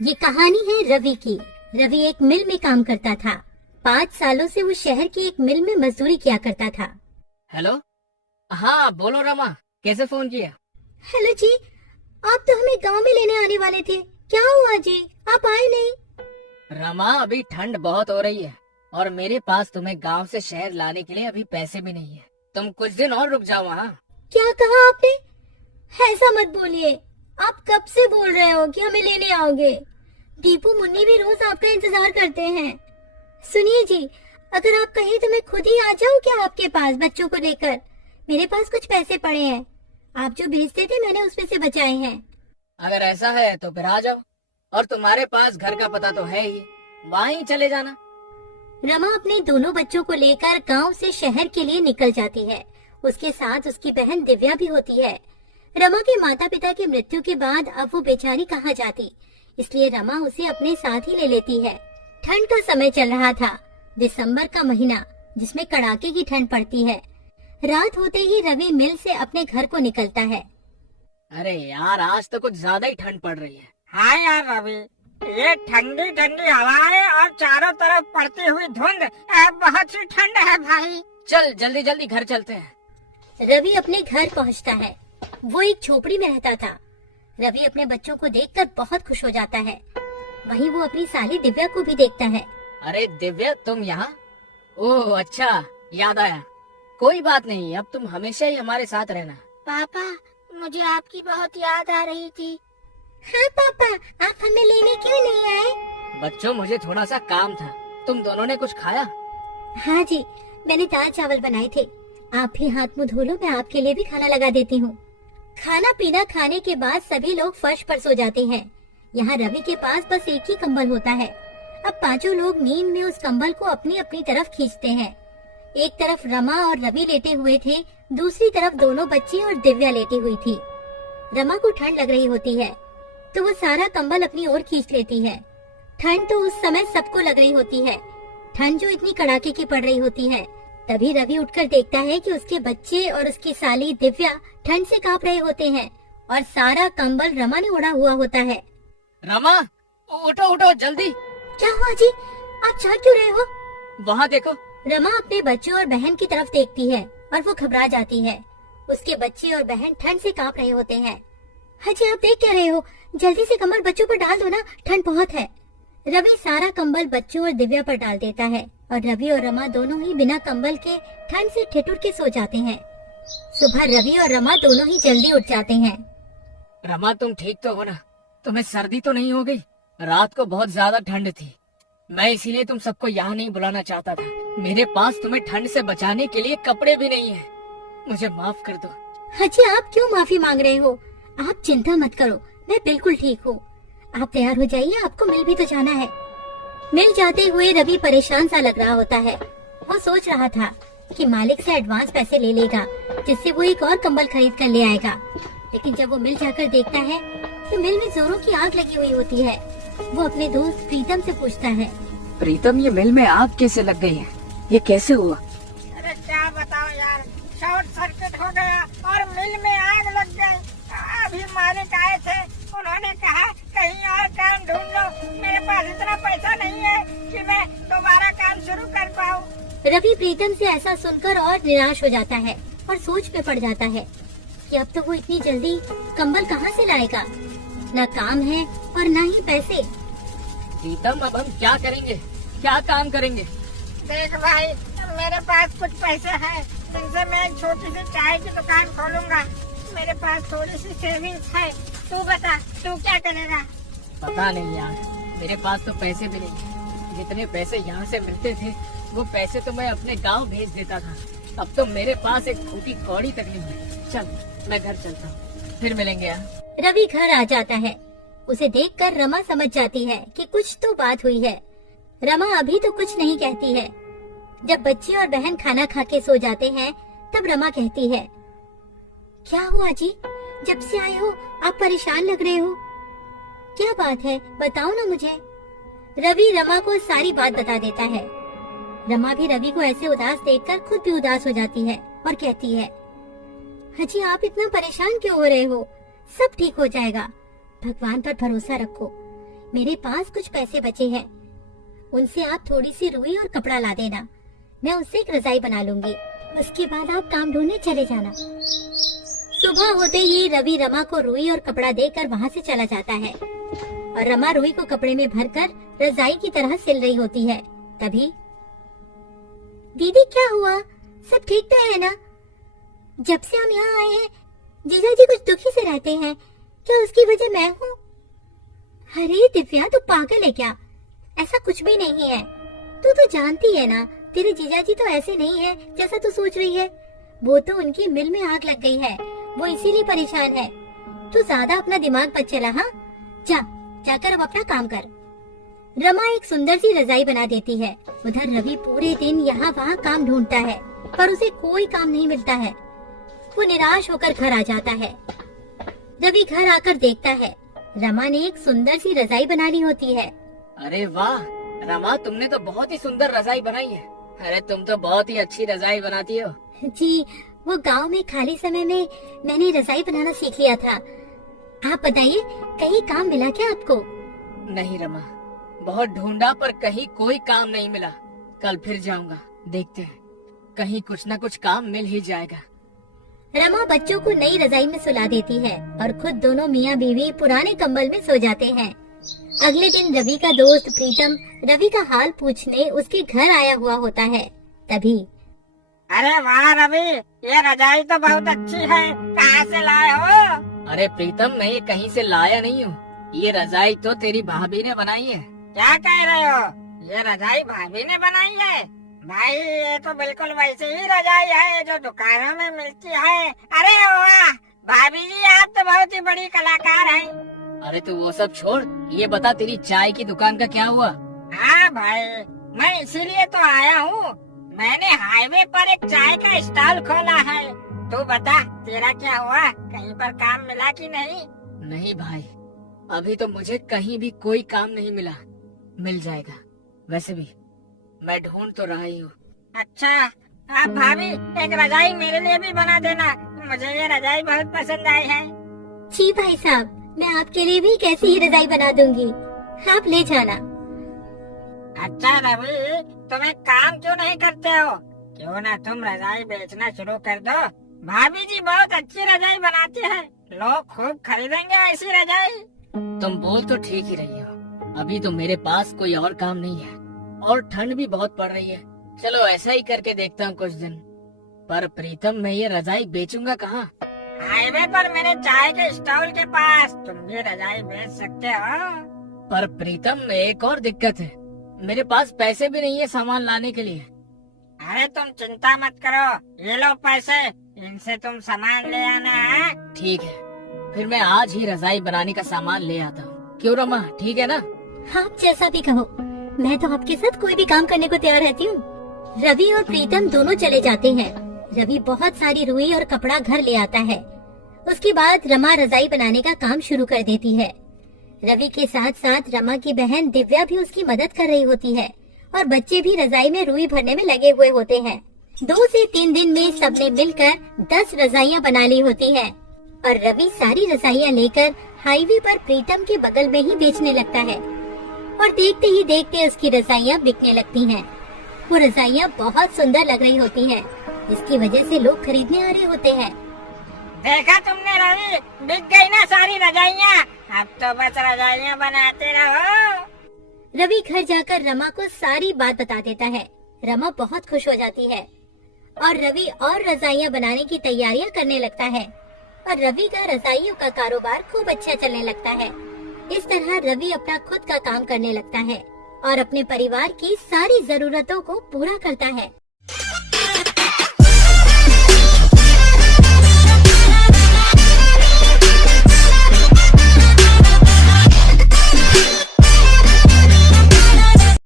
ये कहानी है रवि की। रवि एक मिल में काम करता था। 5 सालों से वो शहर की एक मिल में मजदूरी किया करता था। हेलो। हाँ बोलो रमा, कैसे फोन किया? हेलो जी, आप तो हमें गांव में लेने आने वाले थे, क्या हुआ जी, आप आए नहीं? रमा, अभी ठंड बहुत हो रही है और मेरे पास तुम्हें गांव से शहर लाने के लिए अभी पैसे भी नहीं है। तुम कुछ दिन और रुक जाओ वहाँ। क्या कहा आपने? ऐसा मत बोलिए, आप कब से बोल रहे हो कि हमें लेने आओगे? दीपू मुन्नी भी रोज आपका इंतजार करते हैं। सुनिए जी, अगर आप कहें तो मैं खुद ही आ जाऊं क्या आपके पास बच्चों को लेकर? मेरे पास कुछ पैसे पड़े हैं, आप जो भेजते थे मैंने उसमें से बचाए हैं। अगर ऐसा है तो फिर आ जाओ, और तुम्हारे पास घर का पता तो है ही, वहाँ ही चले जाना। रमा अपने दोनों बच्चों को लेकर गांव से शहर के लिए निकल जाती है। उसके साथ उसकी बहन दिव्या भी होती है। रमा के माता पिता की मृत्यु के बाद अब वो बेचारी कहाँ जाती, इसलिए रमा उसे अपने साथ ही ले लेती है। ठंड का समय चल रहा था, दिसंबर का महीना, जिसमें कड़ाके की ठंड पड़ती है। रात होते ही रवि मिल से अपने घर को निकलता है। अरे यार, आज तो कुछ ज्यादा ही ठंड पड़ रही है। हाँ यार रवि, ये ठंडी ठंडी हवाएं और चारों तरफ पड़ती हुई धुंध, बहुत सी ठंड है भाई। चल जल्दी जल्दी घर चलते हैं। रवि अपने घर पहुंचता है। वो एक झोपड़ी में रहता था। रवि अपने बच्चों को देखकर बहुत खुश हो जाता है। वहीं वो अपनी साली दिव्या को भी देखता है। अरे दिव्या, तुम यहाँ? ओह अच्छा, याद आया। कोई बात नहीं, अब तुम हमेशा ही हमारे साथ रहना। पापा, मुझे आपकी बहुत याद आ रही थी। हाँ पापा, आप हमें लेने क्यों नहीं आए? बच्चों, मुझे थोड़ा सा काम था। तुम दोनों ने कुछ खाया? हाँ जी, मैंने दाल चावल बनाए थे। आप भी हाथ मुंह धो लो, मैं आपके लिए भी खाना लगा देती हूँ। खाना पीना खाने के बाद सभी लोग फर्श पर सो जाते हैं। यहाँ रवि के पास बस एक ही कंबल होता है। अब पांचों लोग नींद में उस कंबल को अपनी अपनी तरफ खींचते हैं। एक तरफ रमा और रवि लेटे हुए थे, दूसरी तरफ दोनों बच्ची और दिव्या लेटी हुई थी। रमा को ठंड लग रही होती है तो वो सारा कंबल अपनी ओर खींच लेती है। ठंड तो उस समय सबको लग रही होती है, ठंड जो इतनी कड़ाके की पड़ रही होती है। तभी रवि उठकर देखता है कि उसके बच्चे और उसकी साली दिव्या ठंड से कांप रहे होते हैं और सारा कंबल रमा ने उड़ा हुआ होता है। रमा, उठो उठो जल्दी। क्या हुआ जी, आप जाग क्यों रहे हो? वहाँ देखो। रमा अपने बच्चों और बहन की तरफ देखती है और वो घबरा जाती है। उसके बच्चे और बहन ठंड से कांप रहे होते हैं। हाँ जी, आप देख क्या रहे हो? जल्दी से कंबल बच्चों पर डाल दो ना, ठंड बहुत है। रवि सारा कंबल बच्चों और दिव्या पर डाल देता है और रवि और रमा दोनों ही बिना कंबल के ठंड से ठिठुर के सो जाते हैं। सुबह रवि और रमा दोनों ही जल्दी उठ जाते हैं। रमा, तुम ठीक तो हो ना? तुम्हें सर्दी तो नहीं हो गई? रात को बहुत ज्यादा ठंड थी, मैं इसीलिए तुम सबको यहाँ नहीं बुलाना चाहता था। मेरे पास तुम्हें ठंड से बचाने के लिए कपड़े भी नहीं है, मुझे माफ कर दो। हाँ जी, आप क्यों माफी मांग रहे हो? आप चिंता मत करो, मैं बिल्कुल ठीक हूँ। आप तैयार हो जाइए, आपको मिल भी तो जाना है। मिल जाते हुए रवि परेशान सा लग रहा होता है। वो सोच रहा था कि मालिक से एडवांस पैसे ले लेगा, जिससे वो एक और कंबल खरीद कर ले आएगा। लेकिन जब वो मिल जाकर देखता है तो मिल में जोरों की आग लगी हुई होती है। वो अपने दोस्त प्रीतम से पूछता है, प्रीतम, ये मिल में आग कैसे लग गई है? ये कैसे हुआ? अरे क्या बताओ यार, शॉर्ट सर्किट हो गया और मिल में आग लग गई। अभी मालिक आए थे, उन्होंने कहा कहीं और काम ढूंढ लो। मेरे पास इतना पैसा नहीं है कि मैं दोबारा काम शुरू कर पाऊँ। रवि प्रीतम से ऐसा सुनकर और निराश हो जाता है और सोच में पड़ जाता है कि अब तो वो इतनी जल्दी कंबल कहाँ से लाएगा। न काम है और न ही पैसे। प्रीतम, अब हम क्या करेंगे, क्या काम करेंगे? देख भाई, मेरे पास कुछ पैसे हैं, जिनसे मैं एक छोटी सी चाय की दुकान खोलूंगा। मेरे पास थोड़ी सी सेविंग्स है। तू बता, तू क्या करेगा? पता नहीं यार, मेरे पास तो पैसे भी नहीं। जितने पैसे यहाँ से मिलते थे वो पैसे तो मैं अपने गांव भेज देता था। अब तो मेरे पास एक फूटी कौड़ी तक नहीं है। चल, मैं घर चलता हूँ, फिर मिलेंगे यार। रवि घर आ जाता है। उसे देखकर रमा समझ जाती है कि कुछ तो बात हुई है। रमा अभी तो कुछ नहीं कहती है। जब बच्ची और बहन खाना खा के सो जाते हैं तब रमा कहती है, क्या हुआ जी, जब से आए हो आप परेशान लग रहे हो, क्या बात है, बताओ ना मुझे। रवि रमा को सारी बात बता देता है। रमा भी रवि को ऐसे उदास देखकर खुद भी उदास हो जाती है और कहती है, हाजी आप इतना परेशान क्यों हो रहे हो, सब ठीक हो जाएगा, भगवान पर भरोसा रखो। मेरे पास कुछ पैसे बचे हैं, उनसे आप थोड़ी सी रुई और कपड़ा ला देना। मैं उससे एक रजाई बना लूंगी। उसके बाद आप काम ढूंढने चले जाना। सुबह होते ही रवि रमा को रुई और कपड़ा देकर वहाँ से चला जाता है और रमा रुई को कपड़े में भरकर रजाई की तरह सिल रही होती है। तभी दीदी क्या हुआ, सब ठीक तो है ना? जब से हम यहाँ आए हैं जीजा जी कुछ दुखी से रहते हैं, क्या उसकी वजह मैं हूँ? अरे दिव्या तू पागल है क्या? ऐसा कुछ भी नहीं है। तू तो जानती है ना तेरे जीजा जी तो ऐसे नहीं है जैसा तू सोच रही है। वो तो उनकी मिल में आग लग गई है, वो इसीलिए परेशान है। तू ज्यादा अपना दिमाग मत चला। हाँ जाकर अब अपना काम कर। रमा एक सुंदर सी रजाई बना देती है। उधर रवि पूरे दिन यहाँ वहाँ काम ढूंढता है पर उसे कोई काम नहीं मिलता है। वो निराश होकर घर आ जाता है। रवि घर आकर देखता है रमा ने एक सुंदर सी रजाई बना ली होती है। अरे वाह रमा, तुमने तो बहुत ही सुंदर रजाई बनाई है। अरे तुम तो बहुत ही अच्छी रजाई बनाती हो। जी, वो गांव में खाली समय में मैंने रजाई बनाना सीख लिया था। आप बताइए कहीं काम मिला क्या आपको? नहीं रमा, बहुत ढूंढा पर कहीं कोई काम नहीं मिला। कल फिर जाऊंगा, देखते हैं कहीं कुछ न कुछ काम मिल ही जाएगा। रमा बच्चों को नई रजाई में सुला देती है और खुद दोनों मियाँ बीवी पुराने कंबल में सो जाते हैं। अगले दिन रवि का दोस्त प्रीतम रवि का हाल पूछने उसके घर आया हुआ होता है। तभी अरे वाह रवि, ये रजाई तो बहुत अच्छी है, कहाँ से लाए हो? अरे प्रीतम, मैं ये कहीं से लाया नहीं हूँ। ये रजाई तो तेरी भाभी ने बनाई है। क्या कह रहे हो? ये रजाई भाभी ने बनाई है? भाई ये तो बिल्कुल वैसे ही रजाई है जो दुकानों में मिलती है। अरे वाह भाभी जी, आप तो बहुत ही बड़ी कलाकार हैं। अरे तू वो सब छोड़, ये बता तेरी चाय की दुकान का क्या हुआ? हाँ भाई, मैं इसीलिए तो आया हूँ। मैंने हाईवे पर एक चाय का स्टॉल खोला है। तू बता तेरा क्या हुआ, कहीं पर काम मिला कि नहीं? नहीं भाई, अभी तो मुझे कहीं भी कोई काम नहीं मिला। मिल जाएगा, वैसे भी मैं ढूंढ तो रहा ही हूँ। अच्छा, आप भाभी एक रजाई मेरे लिए भी बना देना, मुझे ये रजाई बहुत पसंद आई है। जी भाई साहब, मैं आपके लिए भी कैसी ही रजाई बना दूंगी, आप ले जाना। अच्छा रवि, तुम एक काम क्यों नहीं करते हो? क्यों ना तुम रजाई बेचना शुरू कर दो। भाभी जी बहुत अच्छी रजाई बनाती है, लोग खूब खरीदेंगे ऐसी रजाई। तुम बोल तो ठीक ही रही हो, अभी तो मेरे पास कोई और काम नहीं है और ठंड भी बहुत पड़ रही है। चलो ऐसा ही करके देखता हूँ कुछ दिन। पर प्रीतम, मैं ये रजाई बेचूंगा कहाँ? हाईवे पर मेरे चाय के स्टॉल के पास तुम भी रजाई बेच सकते हो। पर प्रीतम, एक और दिक्कत है, मेरे पास पैसे भी नहीं है सामान लाने के लिए। अरे तुम चिंता मत करो, ये लो पैसे, इनसे तुम सामान ले आना है। ठीक है, फिर मैं आज ही रजाई बनाने का सामान ले आता हूँ। क्यों रमा, ठीक है ना? आप जैसा भी कहो, मैं तो आपके साथ कोई भी काम करने को तैयार रहती हूँ। रवि और प्रीतम दोनों चले जाते हैं। रवि बहुत सारी रुई और कपड़ा घर ले आता है। उसके बाद रमा रजाई बनाने का काम शुरू कर देती है। रवि के साथ साथ रमा की बहन दिव्या भी उसकी मदद कर रही होती है और बच्चे भी रजाई में रुई भरने में लगे हुए होते हैं। 2 से 3 दिन में सबने मिलकर 10 रजाइयाँ बना ली होती है और रवि सारी रजाइयाँ लेकर हाईवे पर प्रीतम के बगल में ही बेचने लगता है और देखते ही देखते उसकी रजाइयाँ बिकने लगती हैं। वो रजाइयाँ बहुत सुंदर लग रही होती हैं, जिसकी वजह से लोग खरीदने आ रहे होते हैं। देखा तुमने रवि, बिक गई ना सारी रजाइयाँ। अब तो बस रजाइयाँ बनाते रहो। रवि घर जाकर रमा को सारी बात बता देता है। रमा बहुत खुश हो जाती है और रवि और रजाइयाँ बनाने की तैयारियां करने लगता है और रवि का रजाइयों का कारोबार खूब अच्छा चलने लगता है। इस तरह रवि अपना खुद का काम करने लगता है और अपने परिवार की सारी जरूरतों को पूरा करता है।